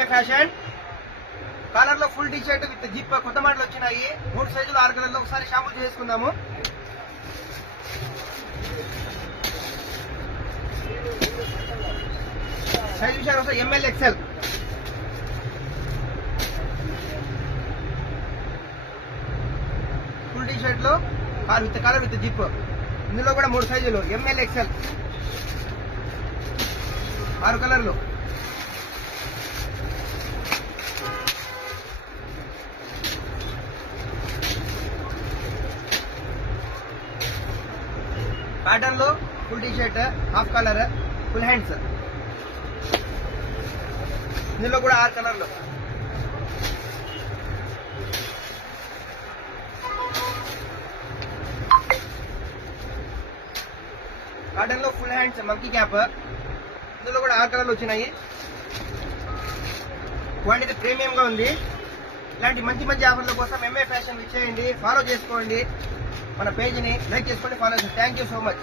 MA fashion caller లో full T shirt with zip కొత్త మోడల్ వచ్చినాయి. 3 సైజులు 6 కలర్లో ఒకసారి షాంపుల్ చేసుకుందాము. సైజ్ విషయానికి వస్తే M L XL. Full T shirt లో కలర్ విత్ జిప్. ఇందులో కూడా 3 సైజులు ఎంఎల్ ఎక్స్ఎల్ 6 కలర్లు. ప్యాటర్న్ లో full T shirt half colour full hands. ఇందులో కూడా 6 కలర్లు. కాటన్ లో ఫుల్ హ్యాండ్స్ మంకీ క్యాప్. ఇందులో కూడా 6 కలర్లు వచ్చినాయి. క్వాంటిటీ ప్రీమియం గా ఉంది. ఇలాంటి మంచి మంచి ఆఫర్ల కోసం ఎంఏ ఫ్యాషన్ ఇచ్చేయండి. ఫాలో చేసుకోండి. మన పేజ్ ని లైక్ చేసుకోండి, ఫాలో చేయండి. Thank you so much.